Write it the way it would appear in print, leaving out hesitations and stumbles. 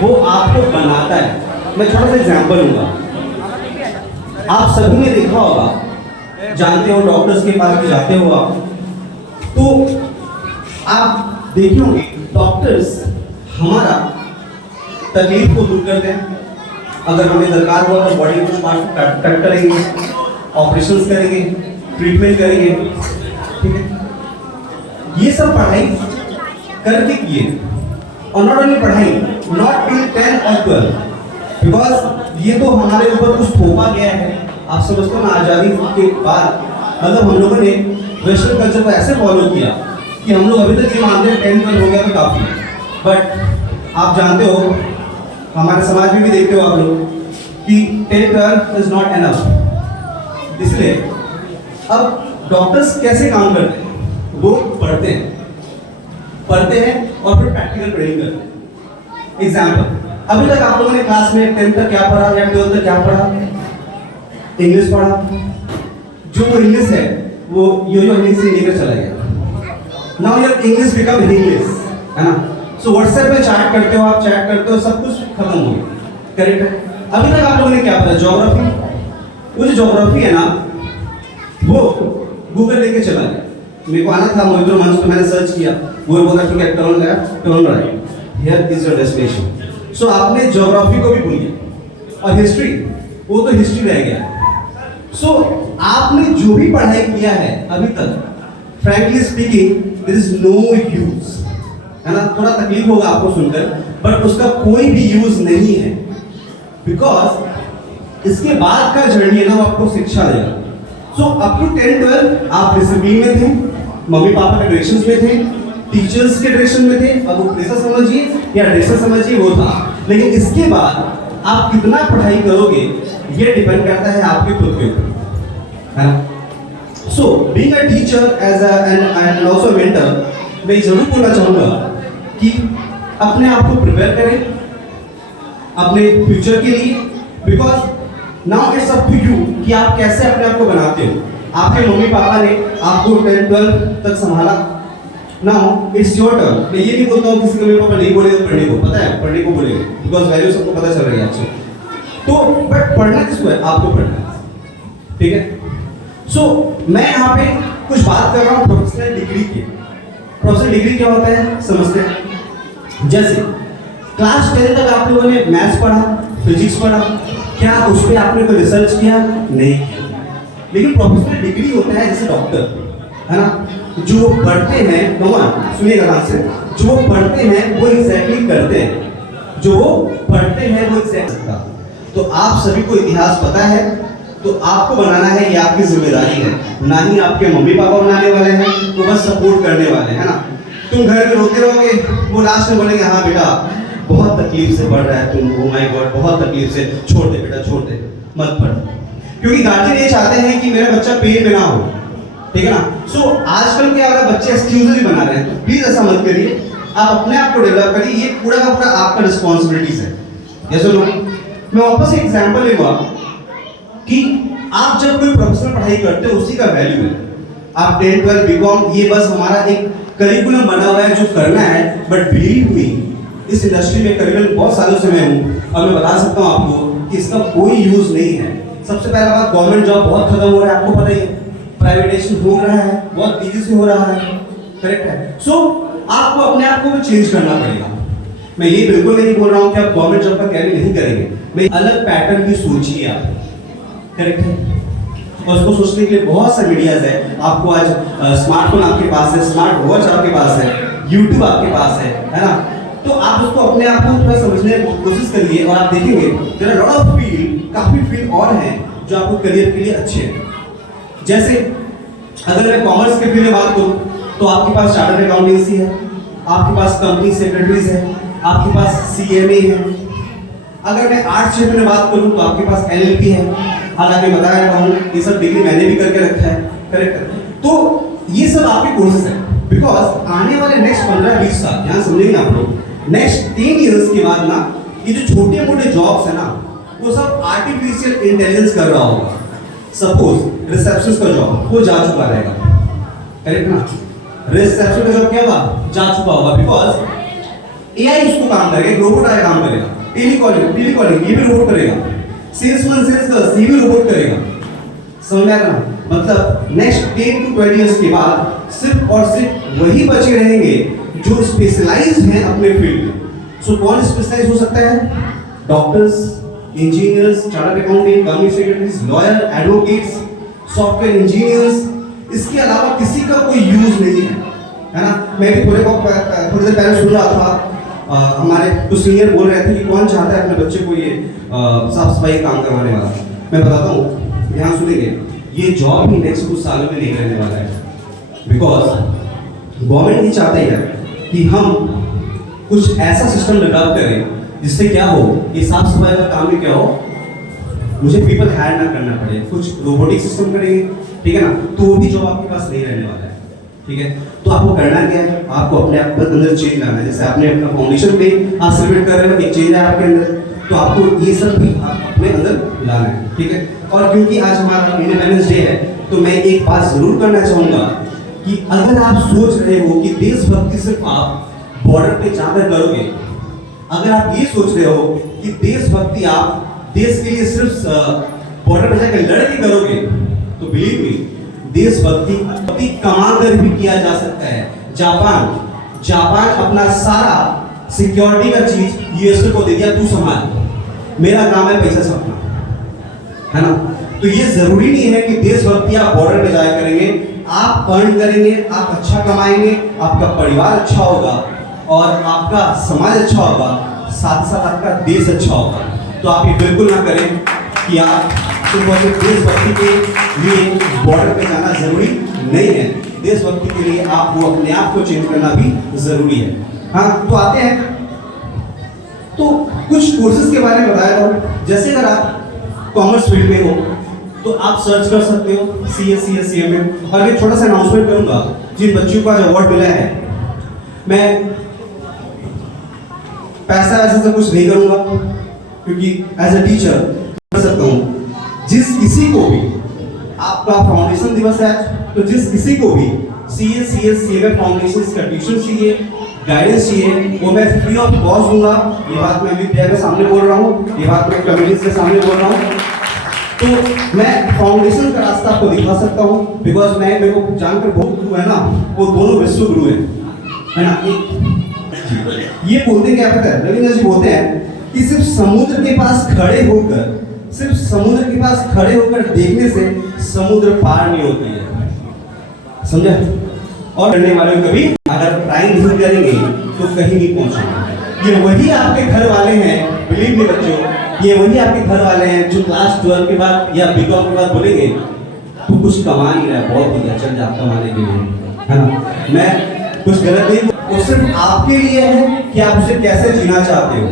वो आपको बनाता है। मैं छोटा सा एग्जांपल लूंगा। आप सभी ने देखा होगा, जानते हो डॉक्टर्स के पास भी जाते हो आप, तो आप देखे होंगे डॉक्टर्स हमारा तकलीफ को दूर करते हैं। अगर हमें दरकार हुआ तो बॉडी कुछ पार्ट कट करेंगे, ऑपरेशंस करेंगे, ट्रीटमेंट करेंगे, ठीक है। ये सब पढ़ाई करके किए, और नॉट ओनली पढ़ाई, नॉट टिल 10 और 12, बिकॉज ये तो हमारे ऊपर कुछ थोपा गया है। आप समझते हो ना, आज़ादी के बाद मतलब हम लोगों ने वेस्टर्न कल्चर को ऐसे फॉलो किया कि हम लोग अभी तक ये मानते हैं 10 12 हो गया तो काफ़ी है। बट आप जानते हो, हमारे समाज में भी देखते हो आप लोग कि 10 12 इज नॉट एनफ। इसलिए अब डॉक्टर्स कैसे काम करते हैं? वो पढ़ते हैं और फिर प्रैक्टिकल ट्रेनिंग करते हैं। एग्जाम्पल, अभी तक आप लोगों ने क्लास में 10th तक क्या पढ़ा या 12th तक क्या पढ़ा? इंग्लिश पढ़ा। जो वो इंग्लिश है वो यो इंग्लिश से लेकर चला गया। Now your English become English, है ना। सो व्हाट्सएप पे चैट करते हो, आप चैट करते हो, सब कुछ खत्म हो गया, करेक्ट है। अभी तक आप लोगों ने क्या पढ़ा? ज्योग्राफी। वो जो ज्योग्राफी है ना, वो गूगल लेके चला गया। मेरे को आना था मोहितो मंच, तो मैंने सर्च किया, वो बोला ठीक है turn right, here is your destination. So आपने ज्योग्राफी को भी भूल गया, और हिस्ट्री, वो तो हिस्ट्री रह गया। सो आपने जो भी पढ़ाई किया है अभी तक, frankly speaking there is no use, है ना। थोड़ा तकलीफ होगा आपको सुनकर, बट उसका कोई भी यूज नहीं है, बिकॉज इसके बाद का जर्नी है ना, वो आपको शिक्षा देगा। सो अप टू 10 12 आप डिसिप्लिन में थे, मम्मी पापा के डायरेक्शंस में थे, टीचर्स के डायरेक्शन में थे, अब वो प्रेशर समझिए या ड्रेसर समझिए, वो था। लेकिन इसके बाद आप कितना पढ़ाई करोगे ये डिपेंड करता है आपके खुद के ऊपर, है ना। So being a teacher as and also mentor, मैं जरूर बोलना चाहूंगा कि अपने आप को प्रिपेयर करें अपने फ्यूचर के लिए, because now it's up to you कि आप कैसे अपने आप को बनाते हो। आपके मम्मी पापा ने आपको 10 12 तक संभाला, नाउ इट्स योर टर्न। मैं ये नहीं बोलता हूँ किसी को, मेरे पापा नहीं बोले तो पढ़ने को, पता है पढ़ने को बोलेंगे, बिकॉज वैल्यू सबको पता चल रही है आपसे। तो बट पढ़ना किसको है? आपको पढ़ना है, ठीक है। सो मैं यहाँ पे कुछ बात कर रहा हूँ प्रोफेशनल डिग्री की। प्रोफेशनल डिग्री क्या होता है समझते हैं। जैसे क्लास 10 तक आप लोगों ने मैथ्स पढ़ा, फिजिक्स पढ़ा, क्या उस पर आपने कोई रिसर्च किया? नहीं किया। लेकिन प्रोफेशनल डिग्री होता है जैसे डॉक्टर, है ना, जो पढ़ते हैं, कौन सुनिएगा ध्यान से, जो पढ़ते हैं वो एग्जैक्टली करते हैं, जो पढ़ते हैं वो एग्जैक्टली। तो आप सभी को इतिहास पता है, तो आपको बनाना है, ये आपकी जिम्मेदारी है, ना ही आपके मम्मी पापा बनाने वाले हैं, तो बस सपोर्ट करने वाले हैं, है ना। तुम घर में रोते रहोगे, वो लास्ट में बोलेंगे हाँ बेटा बहुत तकलीफ से पढ़ रहा है तुम, ओ माय गॉड बहुत तकलीफ से, छोड़ दे बेटा छोड़ दे, मत पढ़। क्योंकि गार्जियन ये चाहते हैं कि मेरा बच्चा पेन में ना हो, ठीक है ना। सो आजकल क्या हो रहा है, बच्चे एक्सक्यूजेस भी बना रहे हैं, तो प्लीज ऐसा मत करिए, आप अपने आप को डेवलप करिए, ये पूरा का पूरा आपका रिस्पॉन्सिबिलिटीज है। जैसे मैं वापस एक एग्जांपल लूंगा कि आप जब कोई प्रोफेशनल पढ़ाई करते हो उसी का वैल्यू है। आप 10 12 बीकॉम, ये बस हमारा एक करिकुलम बना हुआ है जो करना है, बट बिलीव मी इस इंडस्ट्री में करीबन बहुत सालों से मैं हूँ, और मैं बता सकता हूँ आपको कि इसका कोई यूज नहीं है। सबसे पहला बात, गवर्नमेंट जॉब बहुत खत्म हो रहा है, आपको पता ही है, प्राइवेटाइजेशन हो रहा है, बहुत तेजी से हो रहा है, करेक्ट है। सो आपको अपने आप को भी चेंज करना पड़ेगा। मैं ये बिल्कुल नहीं बोल रहा हूँ कि आप गवर्नमेंट जॉब का कैरी नहीं करेंगे, मैं अलग पैटर्न की सोचिए आप, करेक्ट है। और उसको सोचने के लिए बहुत सारे मीडियाज है, आपको आज स्मार्टफोन आपके पास है, स्मार्ट वॉच आपके पास है, यूट्यूब आपके पास है ना। तो आप उसको अपने आप को थोड़ा समझने की कोशिश करिए, और आप देखेंगे there are lot of field, काफी फील्ड और हैं जो आपको करियर के लिए अच्छे हैं। जैसे अगर मैं कॉमर्स के फील्ड में बात करूं तो आपके पास चार्टर्ड अकाउंटेंसी है, आपके पास कंपनी सेक्रेटरीज है, आपके पास सीएमए है। अगर मैं आर्ट्स क्षेत्र में बात करूं तो आपके पास एलएलबी है, हालांकि बताया रहा हूं ये सब डिग्री मैंने भी करके रखा है, करेक्ट है। तो ये सब आपके कोर्सेज है, बिकॉज आने वाले नेक्स्ट 15-20 साल, यहाँ समझेंगे आप लोग, नेक्स्ट 10 इयर्स के बाद ना ये जो छोटे मोटे जॉब्स है ना, वो सब आर्टिफिशियल इंटेलिजेंस कर रहा होगा। सपोज रिसेप्शनिस्ट का जॉब वो जा चुका रहेगा, करेक्ट ना। रिसेप्शन का जॉब क्या हुआ? जा चुका होगा, बिकॉज एआई उसको काम करेगा, एक रोबोट आया काम करेगा। टेलीकॉलिंग ये भी रोबोट करेगा। सेल्समैन सेल्स कर ये भी रोबोट करेगा। समझ आ रहा ना? मतलब नेक्स्ट 10 to 20 इयर्स के बाद सिर्फ और सिर्फ वही बचे रहेंगे जो स्पेशलाइज्ड हैं अपने फील्ड में। सो कौन स्पेशलाइज हो सकता है? Doctors, engineers, chartered accountant, company secretaries, lawyer, advocates, software engineers. इसके अलावा किसी का कोई यूज नहीं है ना? मैं भी थोड़ी देर पहले सुन रहा था, हमारे कुछ सीनियर बोल रहे थे कि कौन चाहता है अपने बच्चे को ये साफ सफाई काम करवाने वाला। मैं बताता हूँ, ध्यान सुनेंगे, ये जॉब ही नेक्स्ट कुछ सालों में नहीं रहने वाला है। बिकॉज गवर्नमेंट ये चाहता है कि हम कुछ ऐसा सिस्टम डेवलप करें जिससे क्या हो, ये साफ सफाई का काम भी क्या हो, मुझे पीपल हायर ना करना पड़े, कुछ रोबोटिक सिस्टम करेंगे, ठीक है ना? तो वो भी जॉब आपके पास नहीं रहने वाला है, ठीक है? तो आपको करना क्या है? आपको अपने आप पर अंदर चेंज लाना है। जैसे आपने अपना फाउंडेशन पे आप सेलिब्रेट कर रहे हो, एक चेंज है आपके अंदर, तो आपको ये सब भी अपने अंदर लाना है, ठीक है? और क्योंकि आज हमारा इंडिपेंडेंस डे है, तो मैं एक बात जरूर करना चाहूँगा कि अगर आप सोच रहे हो कि देशभक्ति सिर्फ आप बॉर्डर पे जाकर करोगे, अगर आप ये सोच रहे हो कि देशभक्ति आप देश के लिए सिर्फ बॉर्डर पे जाकर लड़ के करोगे, तो बिलीव मी, देशभक्ति कमा कर भी किया जा सकता है। जापान अपना सारा सिक्योरिटी का चीज यूएसए को दे दिया, तू संभाल, मेरा काम है पैसा छापना, है ना? तो ये जरूरी नहीं है कि देशभक्ति आप बॉर्डर पे जाया करेंगे, आप अर्न करेंगे, आप अच्छा कमाएंगे, आपका परिवार अच्छा होगा और आपका समाज अच्छा होगा, साथ साथ आपका देश अच्छा होगा। तो आप ये बिल्कुल ना करें कि आप सिर्फ और सिर्फ देशभक्ति के लिए बॉर्डर पे जाना जरूरी नहीं है। देशभक्ति के लिए आपको अपने आप को चेंज करना भी जरूरी है। हाँ, तो आते हैं, तो कुछ कोर्सेज के बारे में बताया था। जैसे अगर आप कॉमर्स फील्ड में हो तो आप सर्च कर सकते हो CS, CMA। और एक छोटा सा अनाउंसमेंट करूंगा, जिन बच्चों को आज अवार्ड मिला है, मैं पैसा वैसे से कुछ नहीं करूंगा, क्योंकि एज अ टीचर कर सकता हूं। जिस किसी को भी आपका फाउंडेशन दिवस है, तो जिस किसी को भी CS, CMA फाउंडेशन का ट्यूशन चाहिए, गाइडेंस चाहिए, वो मैं फ्री ऑफ कॉस्ट दूंगा। ये बात मैं अभी प्रिया के सामने बोल रहा हूँ, ये बात मैं कम्युनिटीज के सामने बोल रहा हूँ। तो मैं फाउंडेशन का रास्ता आपको दिखा सकता हूँ, बिकॉज मेरे को जानकर बहुत गुरु है ना, वो दोनों विश्व गुरु है ना? ये बोलते क्या पता है, रविंद्र जी बोलते हैं कि सिर्फ समुद्र के पास खड़े होकर देखने से समुद्र पार नहीं होती है, समझा? और करने वाले कभी अगर ट्राई नहीं करेंगे तो कहीं नहीं पहुंचेंगे। ये वही आपके घर वाले हैं, बिलीव मी बच्चों, ये वही आपके घर वाले हैं जो क्लास 12 के बाद या बीकॉम के बाद बोलेंगे तू कुछ कमा नहीं रहा है, बहुत बढ़िया, चल जा कमाने के लिए, है ना? मैं कुछ गलत नहीं, वो सिर्फ आपके लिए है कि आप उसे कैसे जीना चाहते हो।